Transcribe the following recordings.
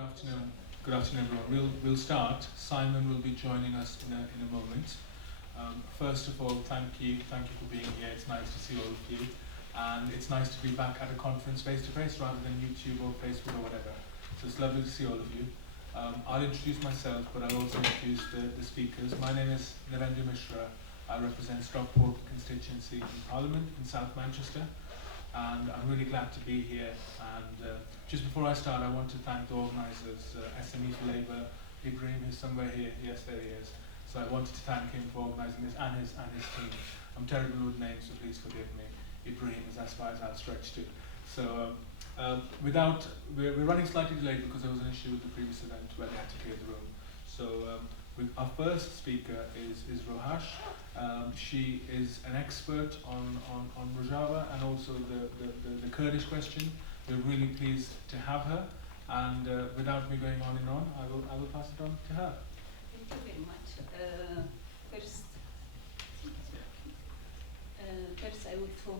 afternoon. Good afternoon, everyone. We'll start. Simon will be joining us in a moment. First of all, thank you for being here. It's nice to see all of you, and it's nice to be back at a conference face to face rather than YouTube or Facebook or whatever. So it's lovely to see all of you. I'll introduce myself, but I'll also introduce the speakers. My name is Narendra Mishra. I represent Stockport constituency in Parliament in South Manchester, and I'm really glad to be here. And just before I start, I want to thank the organisers, SME for Labour, Ibrahim is somewhere here. Yes, there he is. So I wanted to thank him for organising this and his team. I'm terrible with names, so please forgive me. Ibrahim is as far as I'll stretch to. So we're running slightly delayed because there was an issue with the previous event where they had to clear the room. So our first speaker is Rohash. She is an expert on Rojava and also the Kurdish question. We're really pleased to have her. And without me going on and on, I will pass it on to her. Thank you very much. First I would to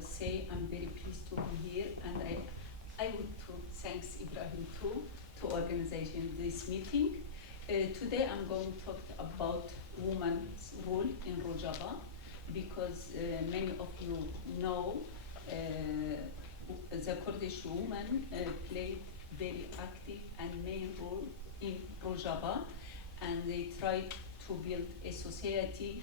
say I'm very pleased to be here, and I would to thank Ibrahim too to organizing this meeting. Today I'm going to talk about women's role in Rojava, because many of you know the Kurdish women played very active and main role in Rojava, and they tried to build a society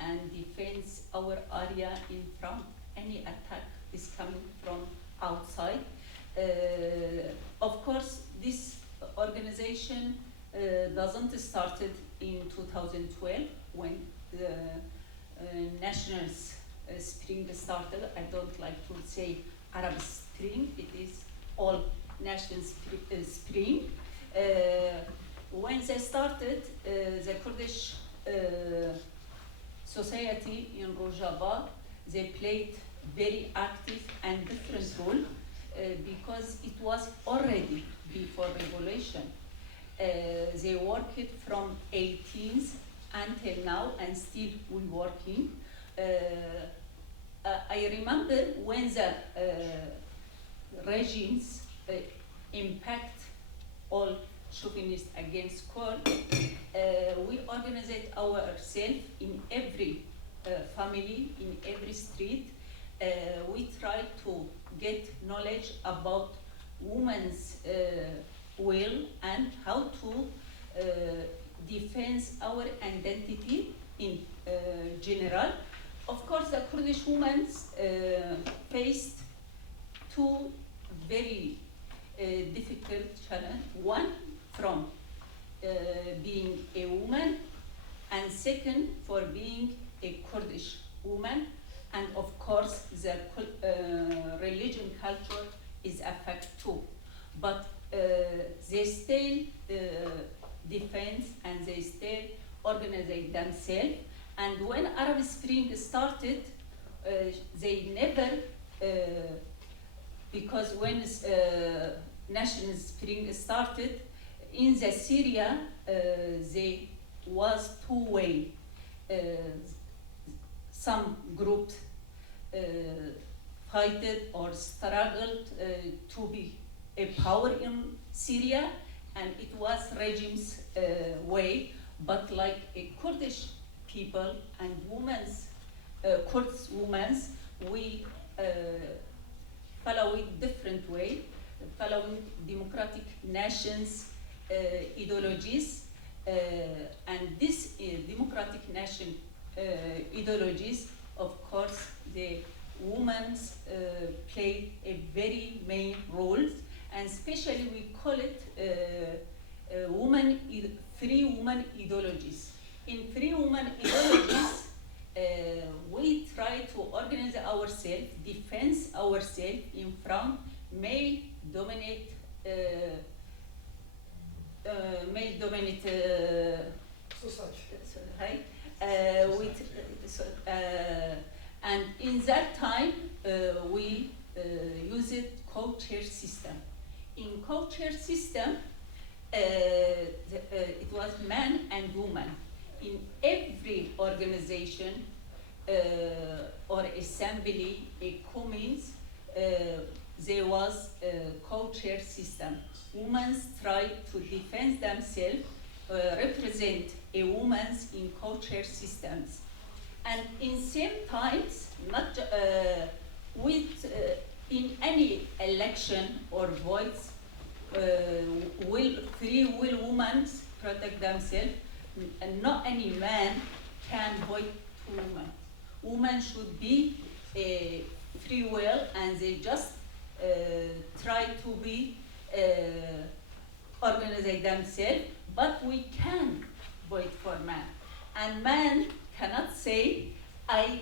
and defend our area in from any attack is coming from outside. Of course, this organization doesn't started in 2012 when the National Spring started. I don't like to say Arab Spring, it is all National Spring. When they started, the Kurdish society in Rojava, they played very active and different role because it was already before revolution. They worked from 18th until now and still we working. I remember when the regimes impact all chauvinists against Kurd, we organized ourselves in every family, in every street. We try to get knowledge about women's will and how to defend our identity in general. Of course, the Kurdish women faced two very difficult challenges. One, from being a woman, and second, for being a Kurdish woman. And of course, the religion culture is affected too. But they still defend and they still organize themselves. And when Arab Spring started, they never, because when National Spring started, in the Syria, there was two-way. Some groups fighted or struggled to be a power in Syria, and it was regime's way. But like a Kurdish people and women's, Kurds women's, we follow it different way, following democratic nations ideologies, and this democratic nation ideologies, of course, the women played a very main role, and especially we call it free woman ideologies. In free woman ideologies, we try to organize ourselves, defend ourselves in from male-dominate society. And in that time, we used co-chair system. In co-chair system, it was man and woman. In every organization or assembly, a commons, there was a co-chair system. Women try to defend themselves, represent a woman in co-chair systems. And in same times, not with in any election or votes, free will women protect themselves, and not any man can vote to women. Women should be free will, and they just try to be organize themselves, but we can vote for man. And man cannot say, I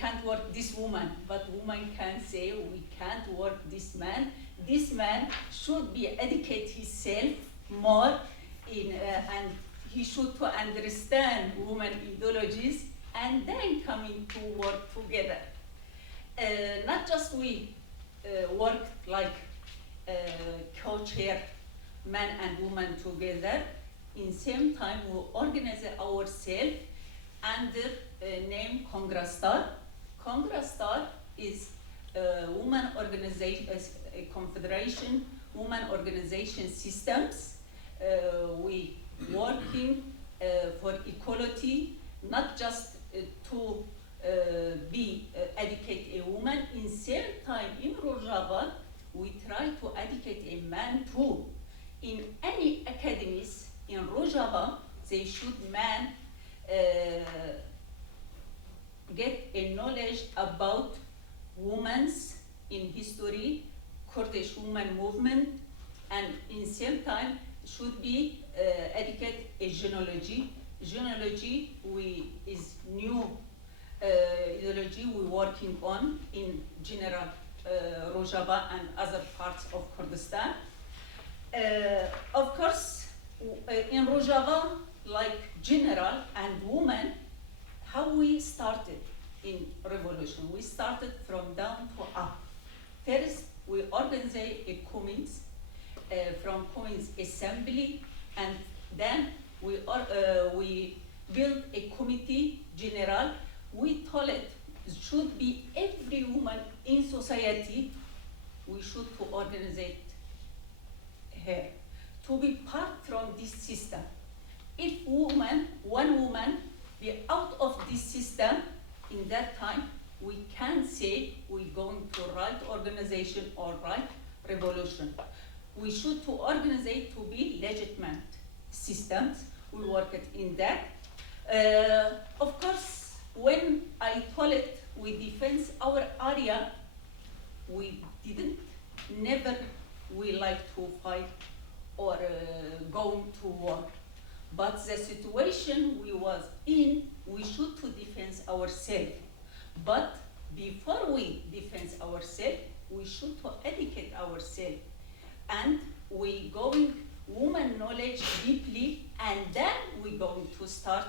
can't work this woman, but woman can say, we can't work this man. This man should be educate himself more and he should to understand women ideologies and then coming to work together. Not just we work like co-chair, man and woman together. In same time, we organize ourselves under name Congresstar. Congresstar is a woman organization, a confederation, woman organization systems. We working for equality, not just to educate a woman. In same time, in Rojava, we try to educate a man too. In any academies in Rojava, they should man get a knowledge about women's in history, Kurdish women movement, and in same time should be educate a genealogy. Genealogy is new ideology we working on in general Rojava and other parts of Kurdistan. Of course, in Rojava, like general and women, how we started in revolution. We started from down to up. First, we organized a communes, from communes assembly, and then we built a committee general. We told it should be every woman in society, we should to organize her to be part from this system. If one woman be out of this system, in that time, we can say we're going to right organization or right revolution. We should to organize to be legitimate systems. We worked in that. Of course, when I told it we defend our area, we never we like to fight or going to war. But the situation we was in, we should to defend ourselves. But before we defend ourselves, we should to educate ourselves. And we going woman knowledge deeply, and then we going to start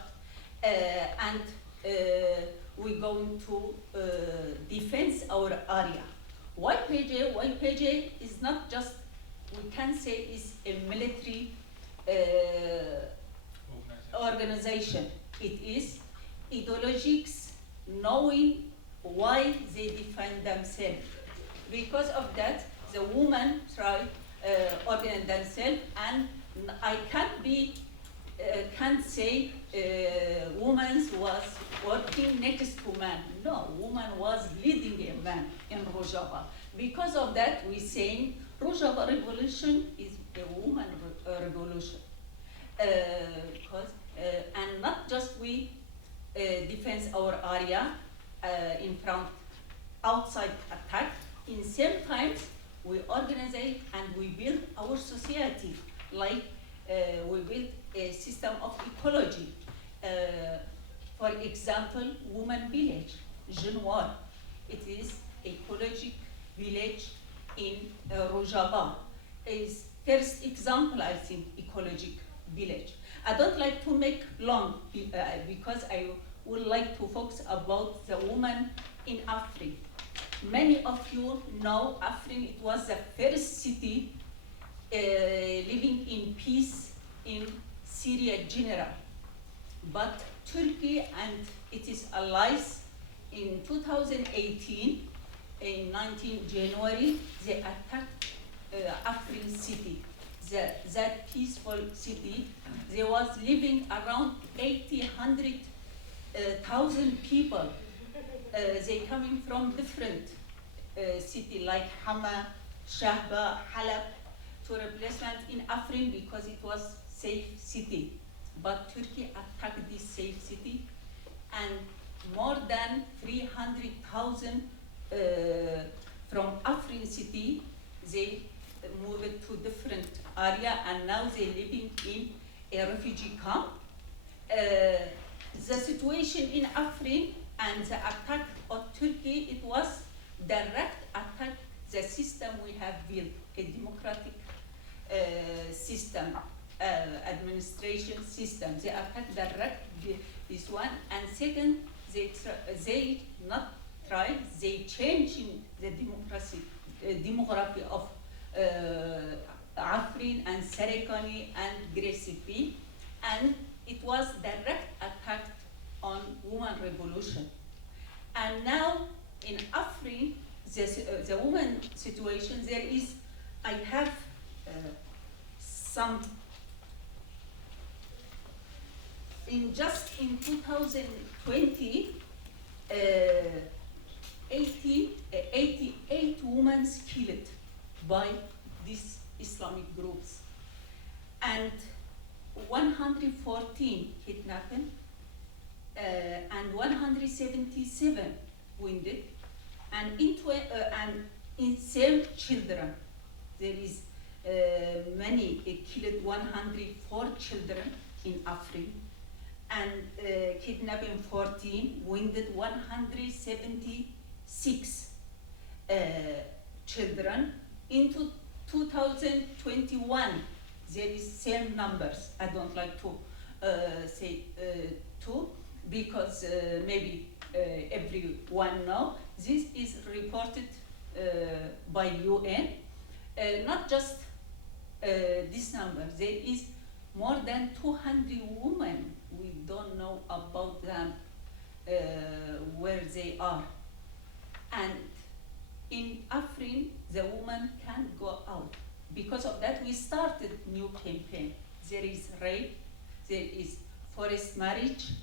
and we going to defend our area. YPJ is not just, we can say is a military organization. It is ideologics knowing why they defend themselves. Because of that, the women try organize themselves, and I can't say woman was working next to man. No, woman was leading a man in Rojava. Because of that, we saying Rojava revolution is a woman revolution. And not just we defend our area in front outside attack. In same times, we organize and we build our society. Like we build a system of ecology. For example, woman village, Genoir. It is ecologic village in Rojava. Is first example, I think, ecologic village. I don't like to make long because I would like to focus about the woman in Afrin. Many of you know Afrin, it was the first city living in peace in Syria general. But Turkey and its allies in 2018 in 19 January, they attacked Afrin city. That peaceful city, there was living around 100,000 people. They coming from different city like Hama, Shahba, Halab, to replacement in Afrin because it was safe city. But Turkey attacked this safe city, and more than 300,000 from Afrin city, they moved to different area, and now they living in a refugee camp. The situation in Afrin and the attack of Turkey, it was direct attack the system we have built, a democratic system, administration system. They attack direct this one, and second, they not try, they change in the demography of Afrin and Serekani and Gresipi, and it was direct attack on woman revolution. And now in Afrin, the woman situation, there is, I have some, in 2020, 88 women killed by these Islamic groups, and 114 kidnapped, and 177 wounded, and in same children, there is many killed 104 children in Afrin, and kidnapping 14, wounded 176 children. Into 2021, there is same numbers. I don't like to say two, because maybe everyone know. This is reported by UN. Not just this number, there is more than 200 women. We don't know about them, where they are. And in Afrin, the woman can't go out. Because of that, we started new campaign. There is rape, there is forced marriage,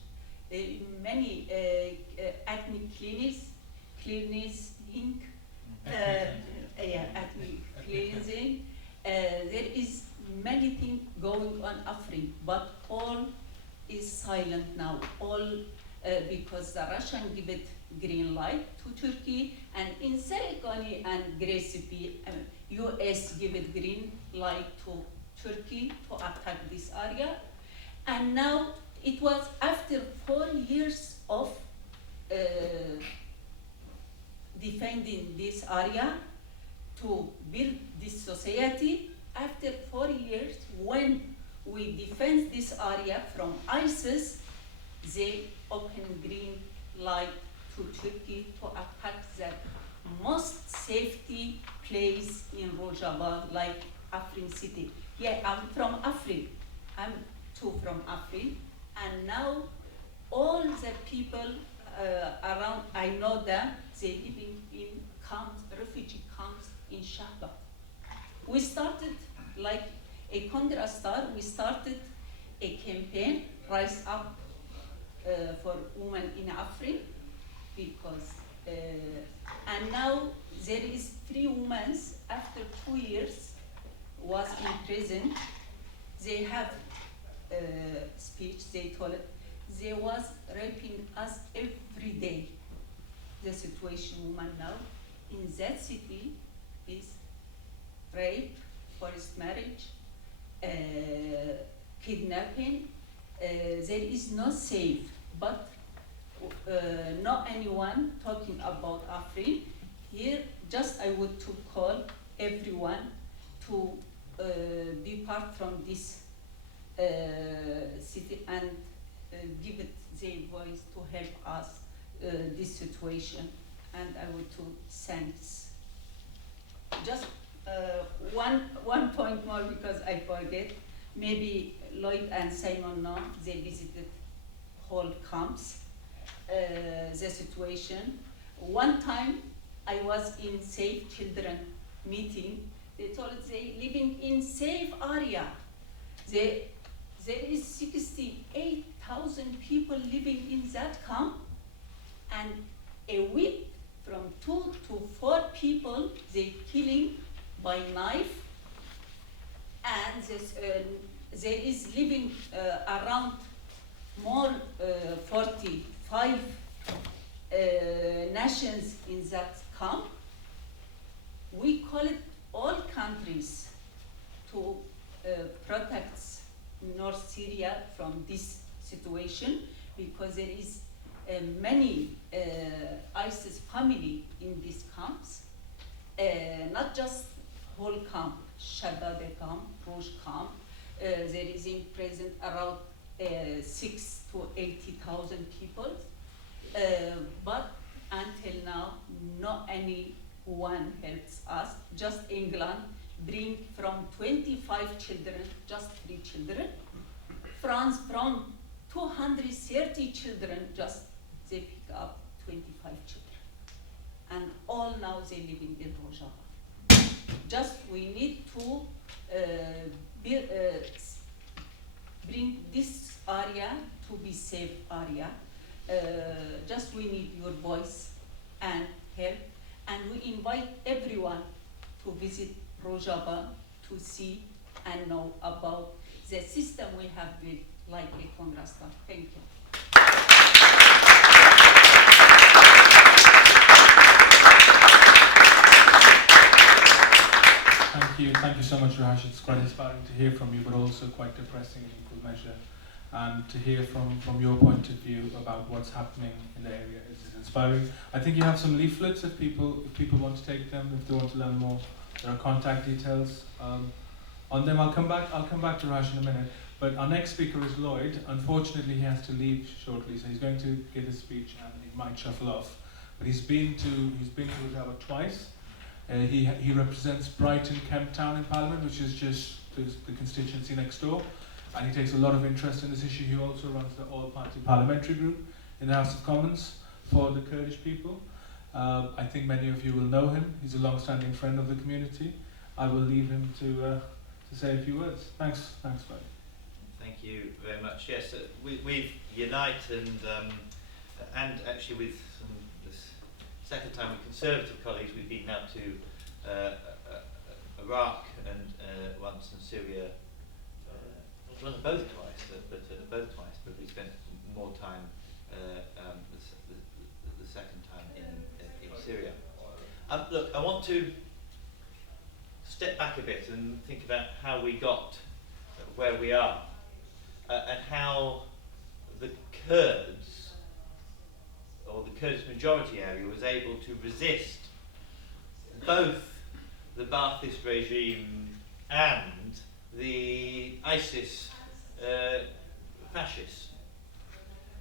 many ethnic cleansing, ethnic cleansing. There is many things going on Afrin, but all is silent now. All because the Russian give it green light to Turkey, and in Serekani and Gresipi, US give it green light to Turkey to attack this area. And now it was after 4 years of defending this area to build this society. After 4 years, when we defend this area from ISIS, they open green light to Turkey to attack the most safety place in Rojava, like Afrin city. Yeah, I'm from Afrin. I'm too from Afrin. And now all the people around, I know them, they living in camps, refugee camps in Shahba. We started like a contrast, we started a campaign, Rise Up for Women in Afrin, because, and now there is 3 women after 2 years was in prison. They have speech, they told it, they was raping us every day. The situation woman now in that city is rape, forced marriage, kidnapping. There is no safe, but not anyone talking about Afrin. Here, just I would to call everyone to be part from this city and give it their voice to help us this situation. And I would to thanks. Just one point more, because I forget. Maybe Lloyd and Simon know, they visited whole camps, the situation. One time I was in Safe Children meeting. They told they living in safe area. There is 68,000 people living in that camp, and a week from 2 to 4 people they killing by knife, and there is living around more 45 nations in that camp. We call it all countries to protect North Syria from this situation, because there is many ISIS family in these camps, not just whole camp, Shabab camp, Rouge camp. There is in present around 6 to 80,000 people, but until now, not anyone helps us. Just England bring from 25 children, just 3 children. France from 230 children, just they pick up 25 children. And all now they living in Rojava. Just we need to bring this area to be safe area. Just we need your voice and help. And we invite everyone to visit Rojava to see and know about the system we have built, like a Congress staff. Thank you. Thank you so much, Rahash. It's quite inspiring to hear from you, but also quite depressing in equal measure. And to hear from your point of view about what's happening in the area is inspiring. I think you have some leaflets if people want to take them, if they want to learn more. There are contact details on them. I'll come back to Rahash in a minute. But our next speaker is Lloyd. Unfortunately, he has to leave shortly, so he's going to give his speech and he might shuffle off. But he's been to Rojava twice. He represents Brighton Kemp Town in Parliament, which is just the constituency next door. And he takes a lot of interest in this issue. He also runs the all-party parliamentary group in the House of Commons for the Kurdish people. I think many of you will know him. He's a long-standing friend of the community. I will leave him to say a few words. Thanks, Brian. Thank you very much. Yes, we've Unite and actually with this second time with Conservative colleagues, we've been out to Iraq and once in Syria. Both twice, but we spent more time the second time in Syria. Look, I want to step back a bit and think about how we got where we are and how the Kurds, or the Kurdish majority area, was able to resist both the Ba'athist regime and the ISIS fascists.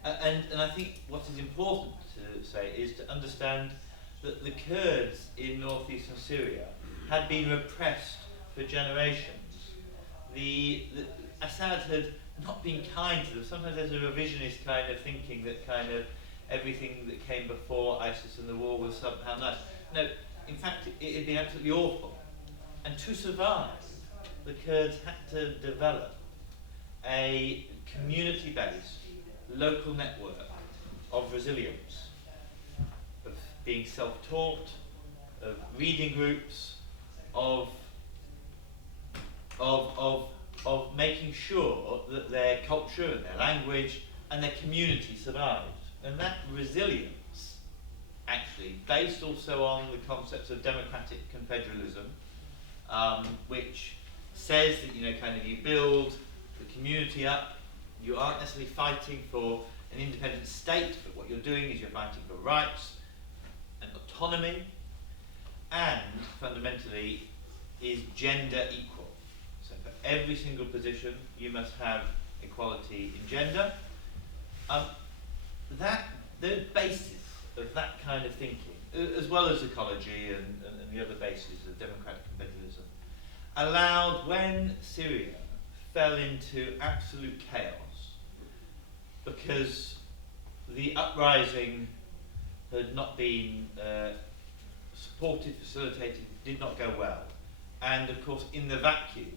And I think what is important to say is to understand that the Kurds in northeastern Syria had been repressed for generations. Assad had not been kind to them. Sometimes there's a revisionist kind of thinking that kind of everything that came before ISIS and the war was somehow nice. No, in fact, it had been absolutely awful. And to survive, the Kurds had to develop a community-based local network of resilience, of being self-taught, of reading groups, of making sure that their culture and their language and their community survived. And that resilience, actually, based also on the concepts of democratic confederalism, which says that you build the community up. You aren't necessarily fighting for an independent state, but what you're doing is you're fighting for rights and autonomy, and fundamentally is gender equal. So for every single position, you must have equality in gender. The basis of that kind of thinking, as well as ecology and the other bases of democratic confederalism, allowed, when Syria fell into absolute chaos, because the uprising had not been supported, facilitated, did not go well. And of course, in the vacuum,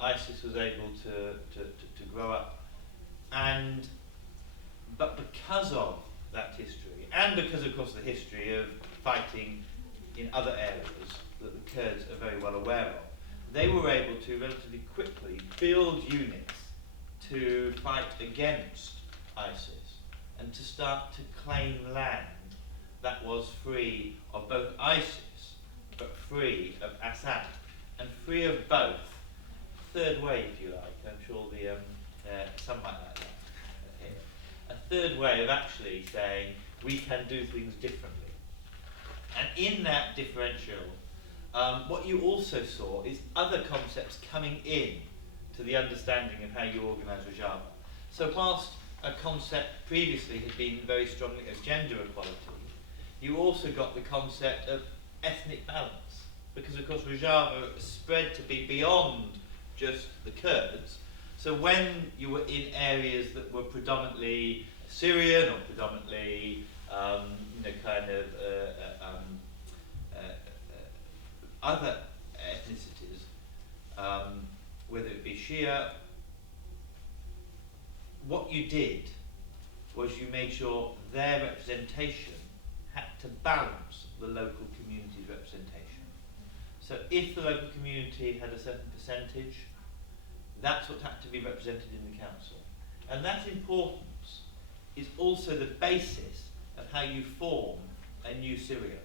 ISIS was able to grow up. But because of that history, and because of course the history of fighting in other areas that the Kurds are very well aware of, they were able to relatively quickly build units to fight against ISIS and to start to claim land that was free of both ISIS but free of Assad and free of both. Third way, if you like, I'm sure some might like that here. A third way of actually saying we can do things differently. And in that differential, what you also saw is other concepts coming in to the understanding of how you organise Rojava. So whilst a concept previously had been very strongly of gender equality, you also got the concept of ethnic balance. Because of course Rojava spread to be beyond just the Kurds. So when you were in areas that were predominantly Syrian or predominantly other ethnicities, whether it be Shia, what you did was you made sure their representation had to balance the local community's representation. So if the local community had a certain percentage, that's what had to be represented in the council. And that importance is also the basis of how you form a new Syria.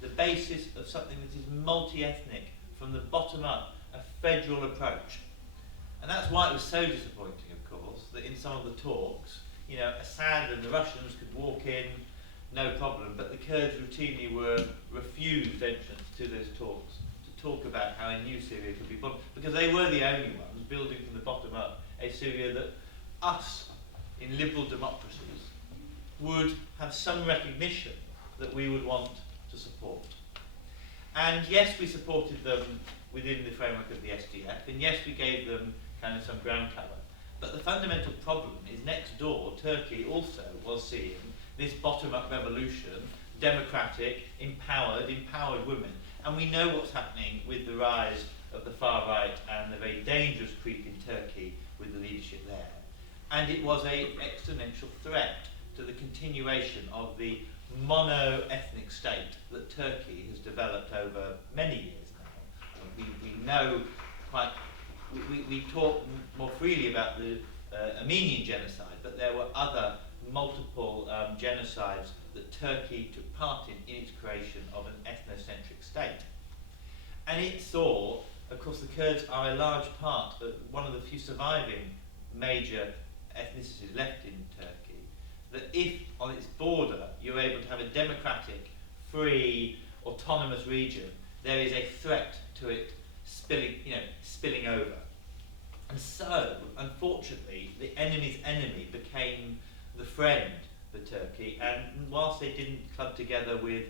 The basis of something that is multi-ethnic, from the bottom up, a federal approach. And that's why it was so disappointing, of course, that in some of the talks, Assad and the Russians could walk in, no problem, but the Kurds routinely were refused entrance to those talks to talk about how a new Syria could be formed, because they were the only ones building from the bottom up a Syria that us, in liberal democracies, would have some recognition that we would want to support. And yes, we supported them within the framework of the SDF, and yes, we gave them kind of some ground cover. But the fundamental problem is next door, Turkey also was seeing this bottom-up revolution, democratic, empowered women. And we know what's happening with the rise of the far right and the very dangerous creep in Turkey with the leadership there. And it was an exponential threat to the continuation of the mono-ethnic state that Turkey has developed over many years now. We know quite, we talk more freely about the Armenian genocide, but there were other multiple genocides that Turkey took part in its creation of an ethnocentric state. And it saw, of course, the Kurds are a large part, one of the few surviving major ethnicities left in Turkey, that if on its border you're able to have a democratic, free, autonomous region, there is a threat to it spilling over. And so, unfortunately, the enemy's enemy became the friend for Turkey, and whilst they didn't club together with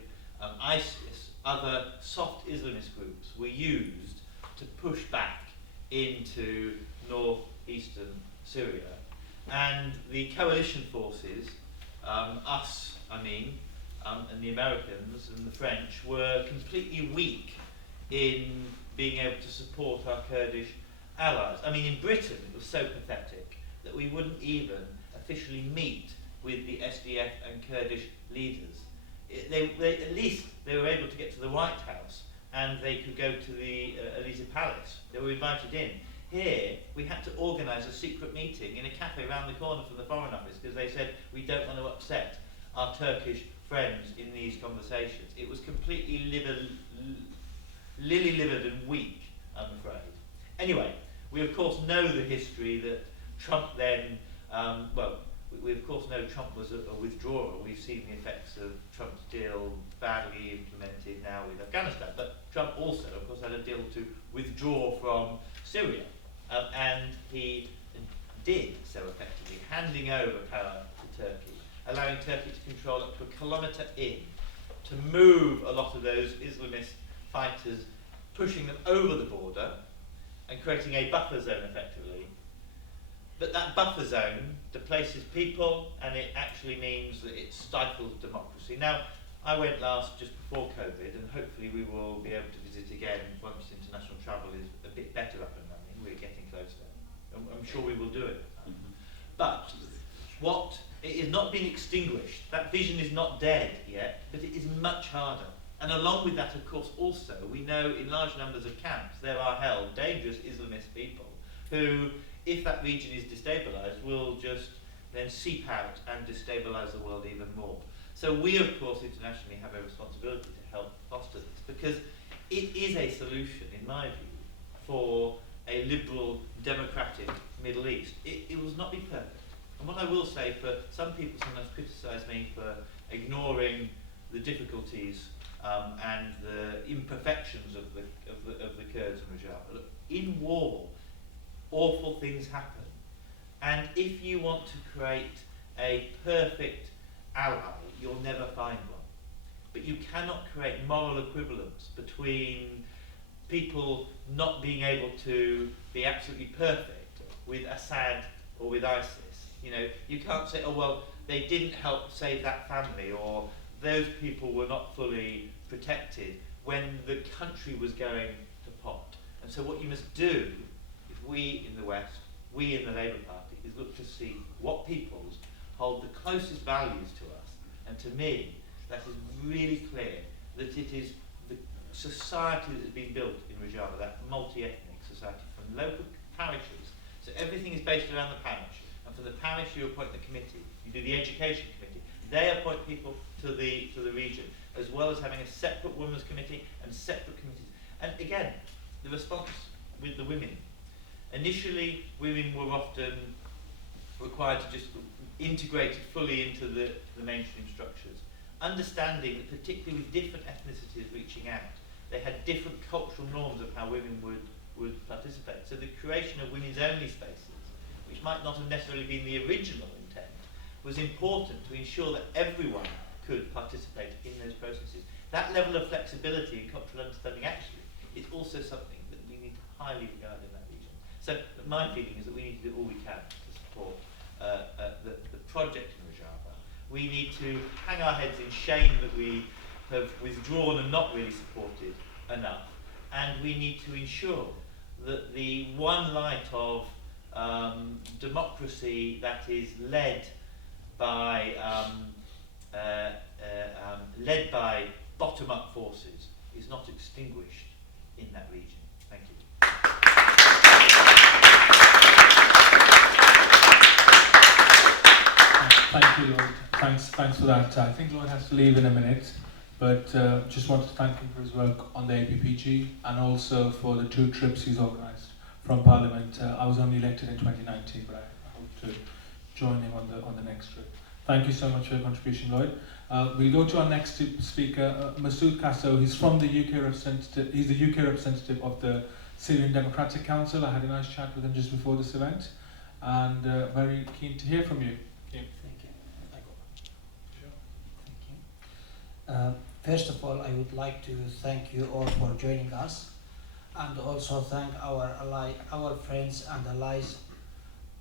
ISIS, other soft Islamist groups were used to push back into northeastern Syria. And the coalition forces, and the Americans and the French, were completely weak in being able to support our Kurdish allies. I mean, in Britain, it was so pathetic that we wouldn't even officially meet with the SDF and Kurdish leaders. At least they were able to get to the White House and they could go to the Elysee Palace. They were invited in. Here, we had to organise a secret meeting in a cafe around the corner from the Foreign Office because they said, we don't want to upset our Turkish friends in these conversations. It was completely lily-livered and weak, I'm afraid. Anyway, we of course know the history that Trump then, we of course know Trump was a withdrawer. We've seen the effects of Trump's deal badly implemented now with Afghanistan. But Trump also, of course, had a deal to withdraw from Syria. And he did so effectively, handing over power to Turkey, allowing Turkey to control up to a kilometre in, to move a lot of those Islamist fighters, pushing them over the border and creating a buffer zone effectively. But that buffer zone displaces people, and it actually means that it stifles democracy. Now, I went last just before COVID, and hopefully we will be able to visit again once international travel is a bit better up and running. We're getting closer. I'm sure we will do it. But it is not been extinguished. That vision is not dead yet, but it is much harder. And along with that, of course, also, we know in large numbers of camps there are held dangerous Islamist people who, if that region is destabilised, will just then seep out and destabilise the world even more. So we, of course, internationally have a responsibility to help foster this, because it is a solution, in my view, for a liberal, democratic Middle East. It will not be perfect. And what I will say, for some people sometimes criticise me for ignoring the difficulties and the imperfections of the Kurds in Rojava. Look, in war, awful things happen. And if you want to create a perfect ally, you'll never find one. But you cannot create moral equivalence between people not being able to be absolutely perfect with Assad or with ISIS. You know, you can't say, oh well, they didn't help save that family, or those people were not fully protected when the country was going to pot. And so what you must do, if we in the West, we in the Labour Party, is look to see what peoples hold the closest values to us. And to me, that is really clear that it is the society that has been built in Rojava, that multi-ethnic society, from local parishes. So everything is based around the parish. And from the parish you appoint the committee, you do the education committee. They appoint people to the region, as well as having a separate women's committee and separate committees. And again, the response with the women. Initially, women were often required to just integrate fully into the mainstream structures. Understanding that particularly with different ethnicities reaching out, they had different cultural norms of how women would participate. So the creation of women's only spaces, which might not have necessarily been the original intent, was important to ensure that everyone could participate in those processes. That level of flexibility and cultural understanding actually is also something that we need to highly regard in that region. So my feeling is that we need to do all we can to support the project in Rojava. We need to hang our heads in shame that we have withdrawn and not really supported enough. And we need to ensure that the one light of democracy that is led by bottom-up forces is not extinguished in that region. Thank you. Thank you, Lloyd. Thanks for that. I think Lloyd has to leave in a minute, but just wanted to thank him for his work on the APPG and also for the 2 trips he's organised from Parliament. I was only elected in 2019, but I hope to join him on the next trip. Thank you so much for your contribution, Lloyd. We'll go to our next speaker, Masood Kasso. He's from the UK representative. He's the UK representative of the Syrian Democratic Council. I had a nice chat with him just before this event, and very keen to hear from you. Thank you. Thank you. First of all, I would like to thank you all for joining us, and also thank our friends and allies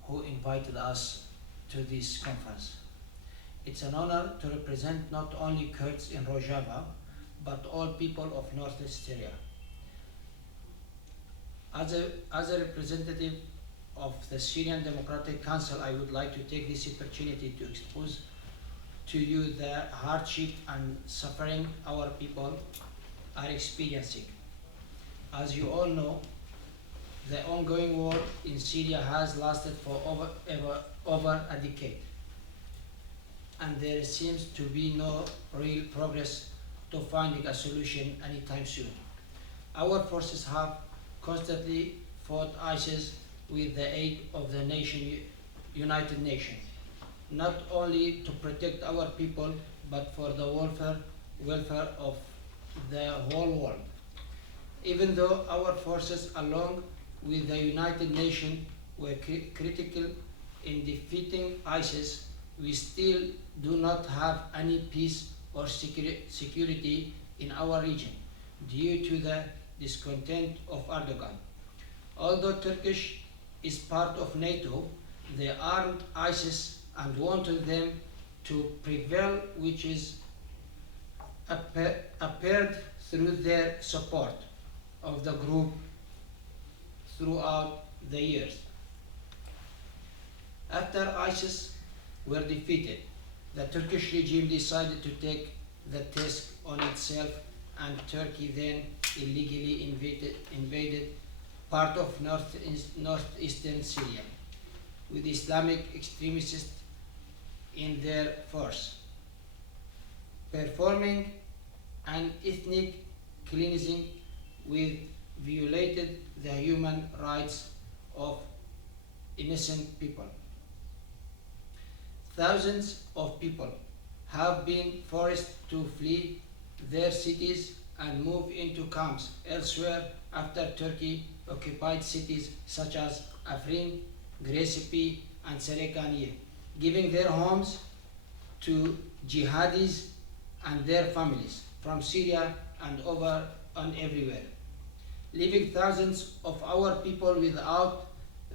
who invited us to this conference. It's an honor to represent not only Kurds in Rojava, but all people of Northeast Syria. As a representative of the Syrian Democratic Council, I would like to take this opportunity to expose to you the hardship and suffering our people are experiencing. As you all know, the ongoing war in Syria has lasted for over a decade, and there seems to be no real progress to finding a solution anytime soon. Our forces have constantly fought ISIS with the aid of the United Nations, not only to protect our people, but for the welfare of the whole world. Even though our forces, along with the United Nations, were critical in defeating ISIS, we still do not have any peace or security in our region due to the discontent of Erdogan. Although Turkey is part of NATO, they armed ISIS and wanted them to prevail, which is appeared through their support of the group throughout the years. After ISIS were defeated, the Turkish regime decided to take the task on itself, and Turkey then illegally invaded part of northeastern Syria, with Islamic extremists in their force, performing an ethnic cleansing which violated the human rights of innocent people. Thousands of people have been forced to flee their cities and move into camps elsewhere after Turkey occupied cities such as Afrin, Grecipi, and Serekaniye, giving their homes to jihadis and their families from Syria and everywhere, leaving thousands of our people without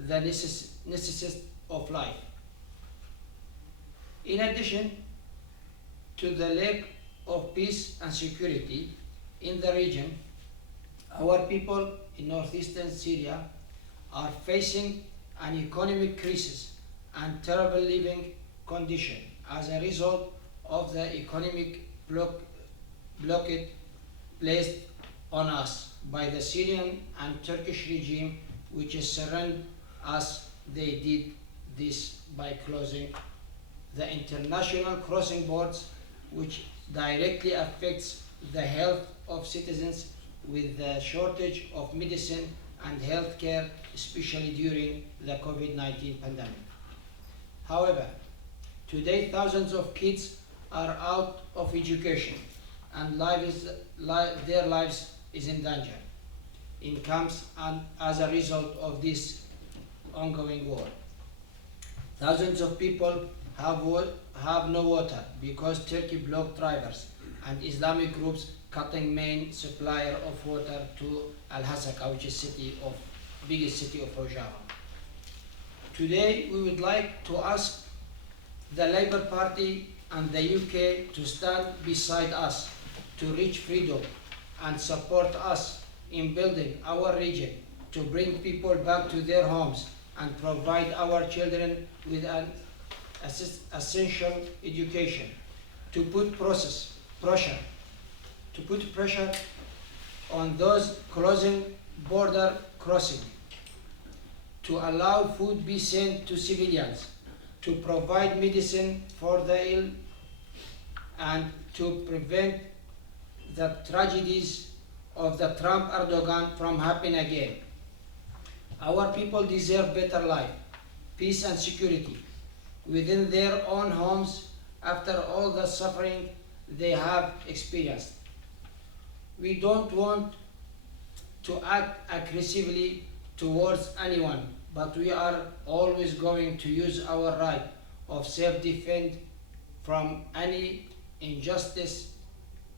the necessities of life. In addition to the lack of peace and security in the region, our people in northeastern Syria are facing an economic crisis and terrible living condition as a result of the economic blockade placed on us by the Syrian and Turkish regime, which surround us. They did this by closing the international crossing boards, which directly affects the health of citizens with the shortage of medicine and health care, especially during the COVID-19 pandemic. However, today thousands of kids are out of education and their lives is in danger in camps and as a result of this ongoing war. Thousands of people have no water because Turkey blocked rivers and Islamic groups cutting main supplier of water to Al-Hasaka, which is biggest city of Rojava. Today we would like to ask the Labour Party and the UK to stand beside us to reach freedom and support us in building our region, to bring people back to their homes and provide our children with an essential education, to put pressure on those closing border crossing, to allow food be sent to civilians, to provide medicine for the ill, and to prevent the tragedies of the Trump-Erdogan from happening again. Our people deserve better life, peace and security within their own homes after all the suffering they have experienced. We don't want to act aggressively towards anyone, but we are always going to use our right of self-defense from any injustice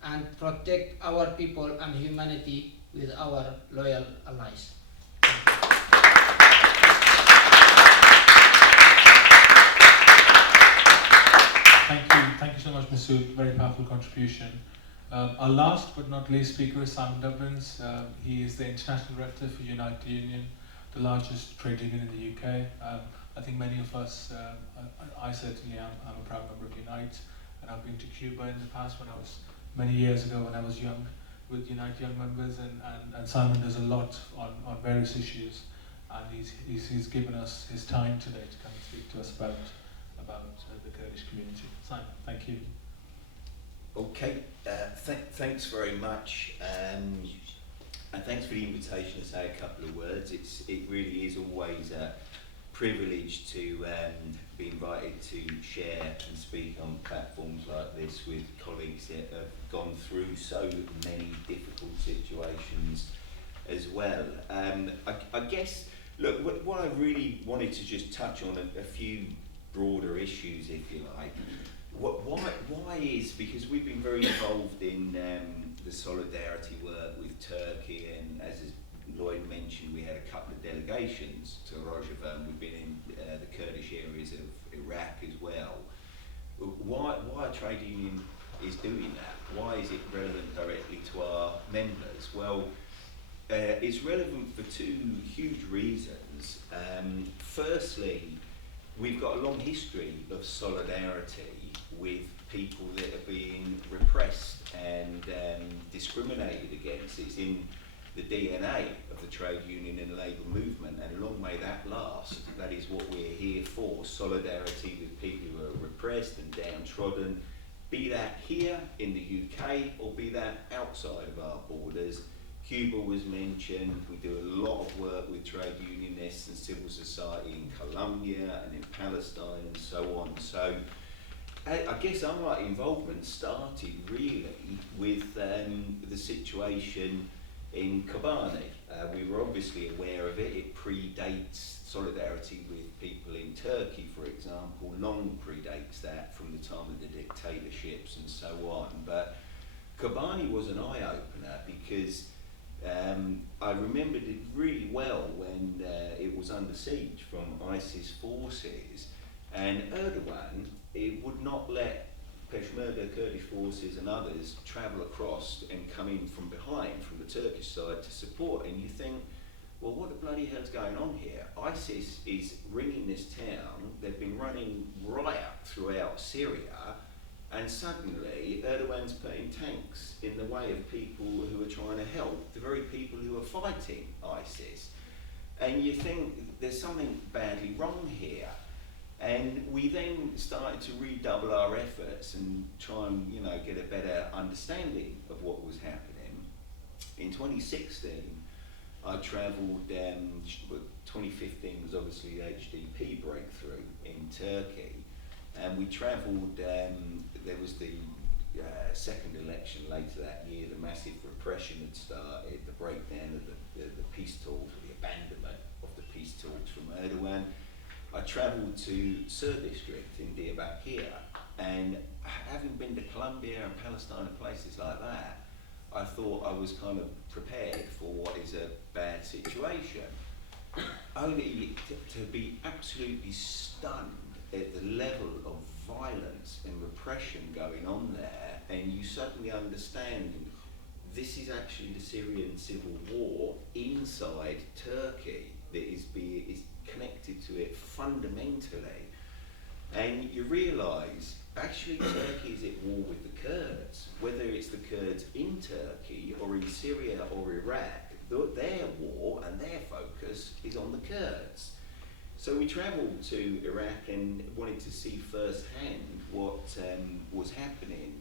and protect our people and humanity with our loyal allies. Thank you so much, Masood. Very powerful contribution. Our last but not least speaker is Simon Dubbins. He is the International Director for Unite Union, the largest trade union in the UK. I think many of us, I certainly am, I'm a proud member of Unite, and I've been to Cuba in the past many years ago when I was young, with Unite Young members, and Simon does a lot on various issues, and he's given us his time today to come and speak to us about the Kurdish community. Simon, thank you. Okay, thanks very much, and thanks for the invitation to say a couple of words. It really is always a privilege to be invited to share and speak on platforms like this with colleagues that have gone through so many difficult situations as well. I guess, look, what I really wanted to just touch on a few broader issues, if you like. Why is, because we've been very involved in the solidarity work with Turkey, and as Lloyd mentioned, we had a couple of delegations to Rojava, and we've been in the Kurdish areas of Iraq as well. Why a trade union is doing that? Why is it relevant directly to our members? Well, it's relevant for two huge reasons. Firstly, we've got a long history of solidarity with people that are being repressed and discriminated against. It's in the DNA of the trade union and labour movement, and long may that last. That is what we're here for, solidarity with people who are repressed and downtrodden, be that here in the UK or be that outside of our borders. Cuba was mentioned. We do a lot of work with trade unionists and civil society in Colombia and in Palestine and so on. So I guess our involvement started really with the situation in Kobani. We were obviously aware of it. It predates solidarity with people in Turkey, for example, long predates that from the time of the dictatorships and so on. But Kobani was an eye-opener because I remembered it really well when it was under siege from ISIS forces, and Erdogan would not let Peshmerga, Kurdish forces and others travel across and come in from behind, from the Turkish side to support. And you think, well, what the bloody hell's going on here? ISIS is ringing this town. They've been running riot throughout Syria, and suddenly Erdogan's putting tanks in the way of people who are trying to help, the very people who are fighting ISIS. And you think there's something badly wrong here. And we then started to redouble our efforts and try and, get a better understanding of what was happening. In 2016, I travelled, 2015 was obviously the HDP breakthrough in Turkey, and we travelled, there was the second election later that year, the massive repression had started, the breakdown of the peace talks, the abandonment of the peace talks from Erdogan. I travelled to Sur district in Diyarbakir, and having been to Colombia and Palestine and places like that, I thought I was kind of prepared for what is a bad situation. Only to be absolutely stunned at the level of violence and repression going on there, and you suddenly understand this is actually the Syrian civil war inside Turkey that is connected to it fundamentally. And you realise actually Turkey is at war with the Kurds, whether it's the Kurds in Turkey or in Syria or Iraq. Their war and their focus is on the Kurds. So we travelled to Iraq and wanted to see firsthand what was happening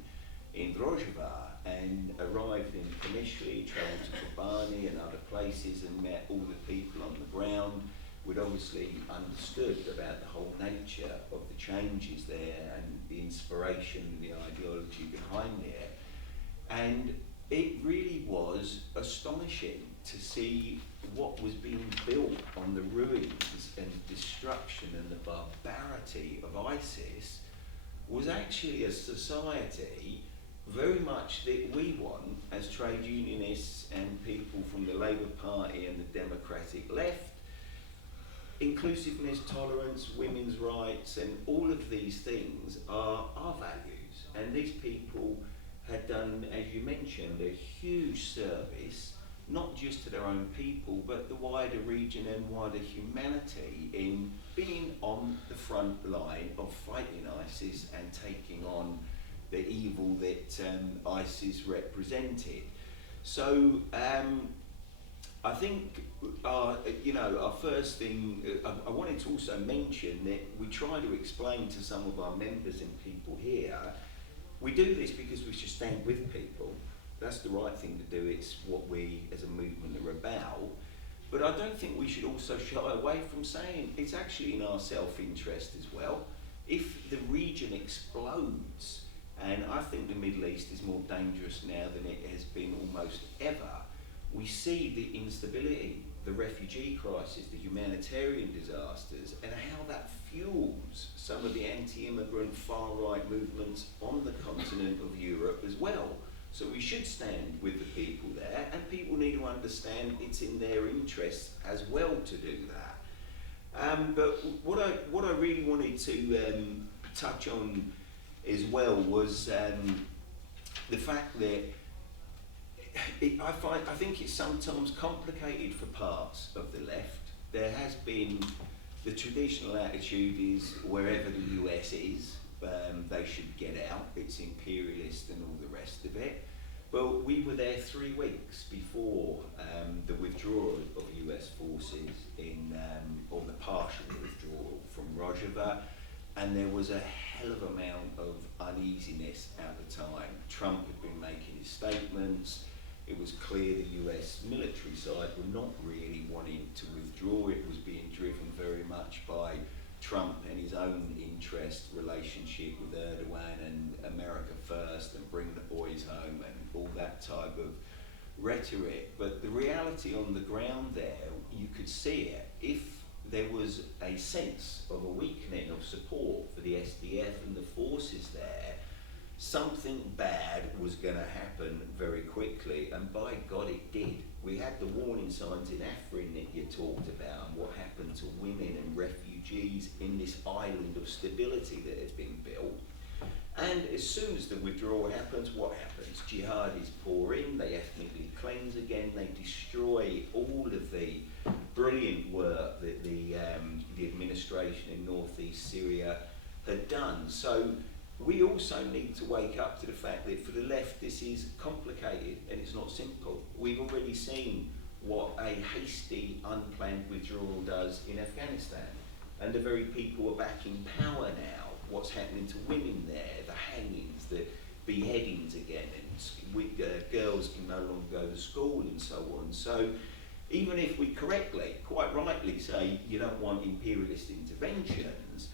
in Rojava, and arrived in Qamishli, travelled to Kobani and other places and met all the people on the ground. We'd obviously understood about the whole nature of the changes there and the inspiration, the ideology behind it. And it really was astonishing to see what was being built on the ruins and destruction and the barbarity of ISIS was actually a society very much that we want as trade unionists and people from the Labour Party and the Democratic left. Inclusiveness, tolerance, women's rights, and all of these things are our values. And these people had done, as you mentioned, a huge service, not just to their own people, but the wider region and wider humanity in being on the front line of fighting ISIS and taking on the evil that ISIS represented. So I think our first thing, I wanted to also mention that we try to explain to some of our members and people here, we do this because we should stand with people. That's the right thing to do. It's what we as a movement are about. But I don't think we should also shy away from saying it's actually in our self-interest as well. If the region explodes, and I think the Middle East is more dangerous now than it has been almost ever, we see the instability, the refugee crisis, the humanitarian disasters, and how that fuels some of the anti-immigrant far-right movements on the continent of Europe as well. So we should stand with the people there, and people need to understand it's in their interests as well to do that. But what I really wanted to touch on as well was the fact that I think it's sometimes complicated for parts of the left. There has been, the traditional attitude is wherever the US is, they should get out. It's imperialist and all the rest of it. Well, we were there 3 weeks before the withdrawal of US forces or the partial withdrawal from Rojava, and there was a hell of amount of uneasiness at the time. Trump had been making his statements. It was clear the US military side were not really wanting to withdraw. It was being driven very much by Trump and his own interest, relationship with Erdogan and America first and bring the boys home and all that type of rhetoric. But the reality on the ground there, you could see it. If there was a sense of a weakening of support for the SDF and the forces there, something bad was going to happen very quickly, and by God it did. We had the warning signs in Afrin that you talked about, and what happened to women and refugees in this island of stability that has been built. And as soon as the withdrawal happens, what happens? Jihadis pour in, they ethnically cleanse again, they destroy all of the brilliant work that the administration in northeast Syria had done. So we also need to wake up to the fact that for the left this is complicated and it's not simple. We've already seen what a hasty, unplanned withdrawal does in Afghanistan, and the very people are back in power now. What's happening to women there, the hangings, the beheadings again, and girls can no longer go to school and so on. So even if we correctly, quite rightly say you don't want imperialist interventions,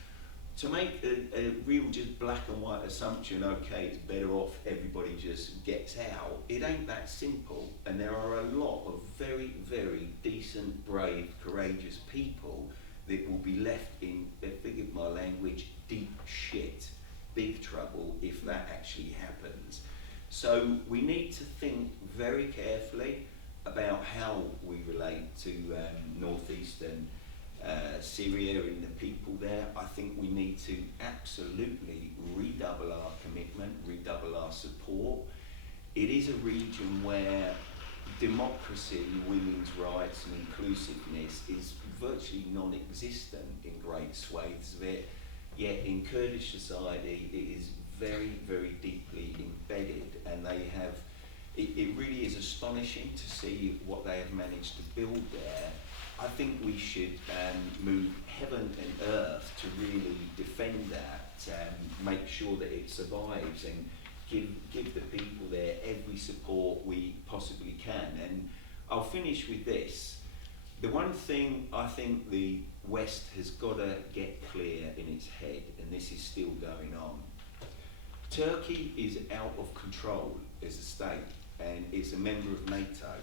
to make a real just black and white assumption, okay, it's better off everybody just gets out, it ain't that simple. And there are a lot of very, very decent, brave, courageous people that will be left in, forgive my language, deep shit, big trouble if that actually happens. So we need to think very carefully about how we relate to northeastern Syria and the people there. I think we need to absolutely redouble our commitment, redouble our support. It is a region where democracy, women's rights and inclusiveness is virtually non-existent in great swathes of it, yet in Kurdish society it is very, very deeply embedded, and they have, it really is astonishing to see what they have managed to build there. I think we should move heaven and earth to really defend that, make sure that it survives, and give the people there every support we possibly can. And I'll finish with this. The one thing I think the West has got to get clear in its head, and this is still going on, Turkey is out of control as a state, and it's a member of NATO.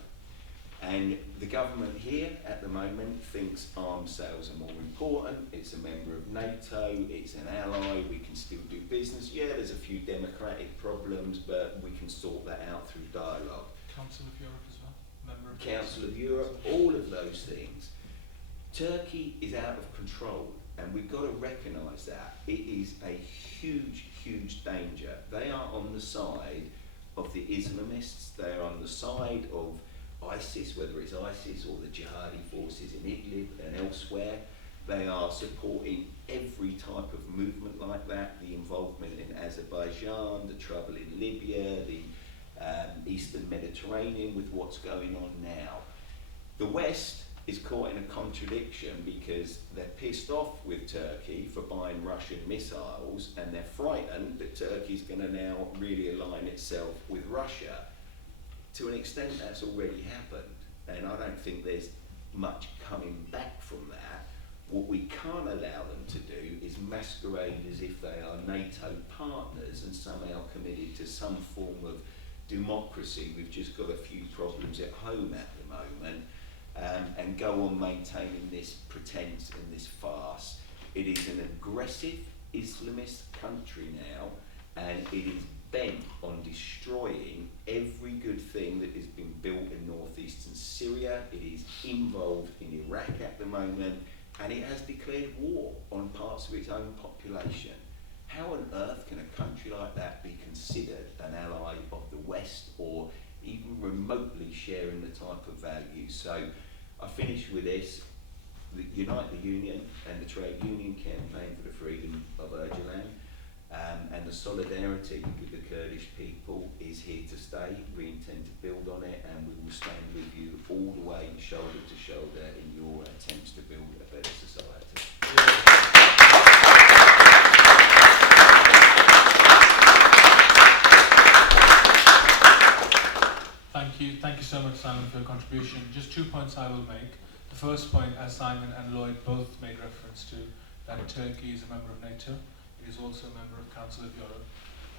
And the government here at the moment thinks arms sales are more important. It's a member of NATO, it's an ally, we can still do business. Yeah, there's a few democratic problems, but we can sort that out through dialogue. Council of Europe as well, member of Council of Europe, all of those things. Turkey is out of control, and we've got to recognise that. It is a huge, huge danger. They are on the side of the Islamists, they are on the side of ISIS, whether it's ISIS or the jihadi forces in Idlib and elsewhere. They are supporting every type of movement like that, the involvement in Azerbaijan, the trouble in Libya, the Eastern Mediterranean with what's going on now. The West is caught in a contradiction because they're pissed off with Turkey for buying Russian missiles, and they're frightened that Turkey's going to now really align itself with Russia. To an extent, that's already happened, and I don't think there's much coming back from that. What we can't allow them to do is masquerade as if they are NATO partners and somehow committed to some form of democracy. We've just got a few problems at home at the moment, and go on maintaining this pretense and this farce. It is an aggressive Islamist country now, and it is bent on destroying every good thing that has been built in northeastern Syria. It is involved in Iraq at the moment, and it has declared war on parts of its own population. How on earth can a country like that be considered an ally of the West or even remotely sharing the type of values. So I finish with this. Unite the Union and the Trade Union Campaign for the Freedom of Öcalan, and the solidarity with the Kurdish people is here to stay. We intend to build on it, and we will stand with you all the way, shoulder to shoulder, in your attempts to build a better society. Thank you so much, Simon, for your contribution. Just 2 points I will make. The first point, as Simon and Lloyd both made reference to, that Turkey is a member of NATO. It is also a member of Council of Europe.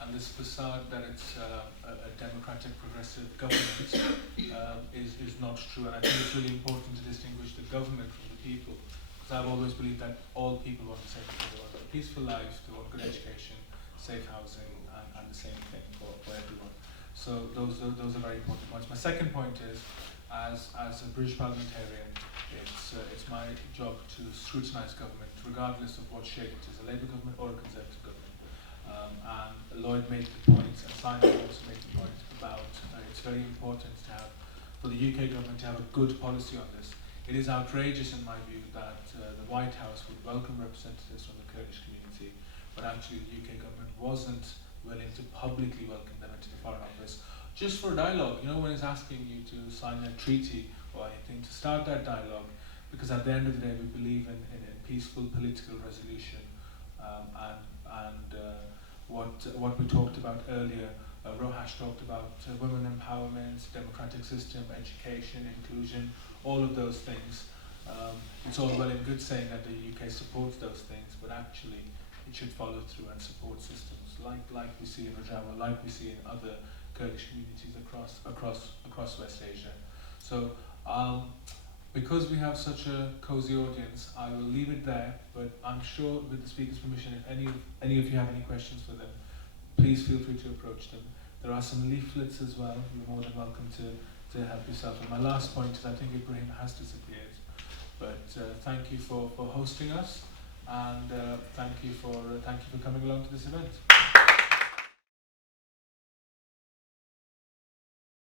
And this facade that it's a democratic, progressive government is not true. And I think it's really important to distinguish the government from the people. Because I've always believed that all people want the same thing. They want a peaceful life, they want good education, safe housing, and the same thing for everyone. So those are very important points. My second point is, as a British parliamentarian, it's my job to scrutinise government, regardless of what shape it is, a Labour government or a Conservative government. And Lloyd made the point, and Simon also made the point about it's very important to have, for the UK government to have a good policy on this. It is outrageous, in my view, that the White House would welcome representatives from the Kurdish community, but actually the UK government wasn't willing to publicly welcome them into the Foreign Office, just for dialogue. You know, when it's asking you to sign a treaty or anything, to start that dialogue, because at the end of the day we believe in peaceful political resolution, and what we talked about earlier, Rohash talked about women empowerment, democratic system, education, inclusion, all of those things. It's all well and good saying that the UK supports those things, but actually it should follow through and support systems like we see in Rojava, like we see in other Kurdish communities across West Asia. So because we have such a cozy audience, I will leave it there, but I'm sure with the speaker's permission, if any of you have any questions for them, please feel free to approach them. There are some leaflets as well. You're more than welcome to help yourself. And my last point is, I think Ibrahim has disappeared, but thank you for hosting us, and thank you for coming along to this event.